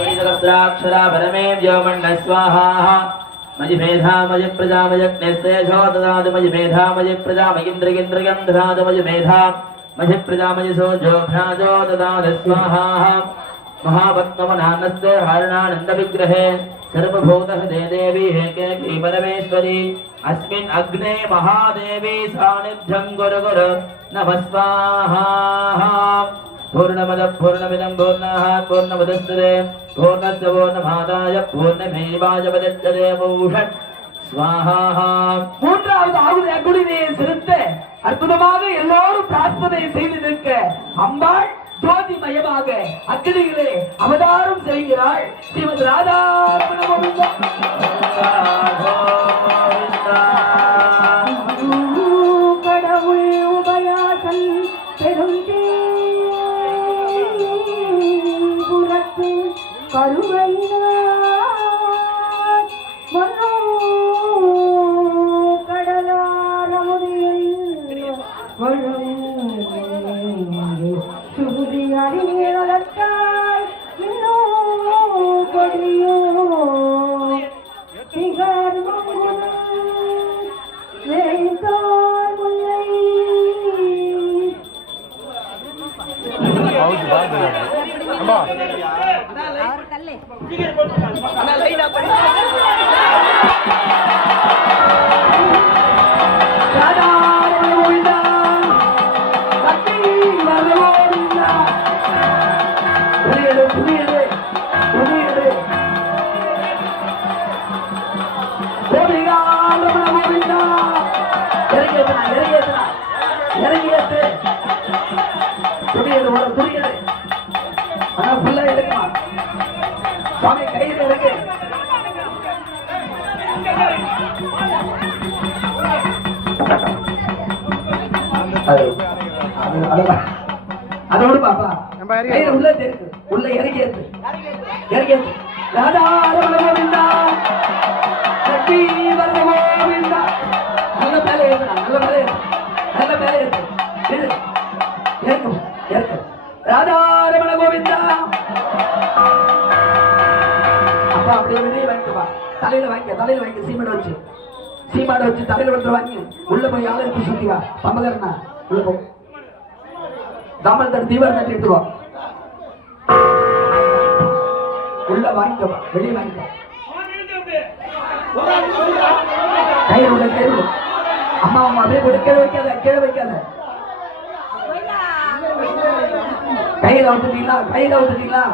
सहस्राक्षरा परमे व्योमण्ड स्वाहा मयि मेधा मयि प्रजा मयज्ञस्तेजो ददातु मयि मेधा मयि प्रजा मयिन्द्रगिन्द्रगं ददातु मयि मेधा मयि प्रजा मयि सोजो भ्राजो ददातु स्वाहा महापद्मवनानस्य हरणानंद विग्रहे सर्वभूतहृदे देवी हेकेकी परमेश्वरी अस्मिन् अग्ने महादेवी सानिध्यं गुरु गुरु नमः स्वाहा पूर्णमदः पूर्णमिदं पूर्णात् पूर्णमुदच्यते पूर्णस्य पूर्णमादाय पूर्णमेवावशिष्यते பூஷட் स्वाहा மூன்றாவது ஆகுதி அங்குடியை செலுத்த அற்புதமாக எல்லோரும் பிரார்த்தனை செய்து நிற்க அம்பாள் ஜோதிமயமாக அக்கினியிலே அவதாரம் செய்கிறாள் ஸ்ரீமத் ராதா கடவுள் உபயாசம் பெருந்தே புறத்து கருவையினார் சுகுதி அறிவே வளர்த்தாய் இன்னும் கொடியோ திகர் வேண்டார் முல்லை கையில் இருக்கு அதோடு பாப்பா கையில் உள்ள இருக்கு உள்ள இறங்கியது இறங்கியது ராதா கோவிந்தா சக்தி கோவிந்தா நல்ல மேலே ஏற்றணும் நல்ல மேலே நல்ல மேலே ஏற்கும் ஏற்கும் ராதா ரமண கோவிந்தா அப்பா அப்படியே வெளியே வாங்கிக்கப்பா தலையில வாங்கி சீமாட வச்சு தலையில வந்து வாங்கி உள்ள போய் ஆளுக்கு சுத்தி வா பம்பகரனா உள்ள போ தாமல் தட்டு தீவிர தட்டி எடுத்துருவா உள்ள வாங்கிக்கப்பா வெளியே வாங்கிக்கப்பா கயிறு அம்மா அம்மா அப்படியே போட்டு கீழே வைக்காத கையில விட்டுட்டீங்களா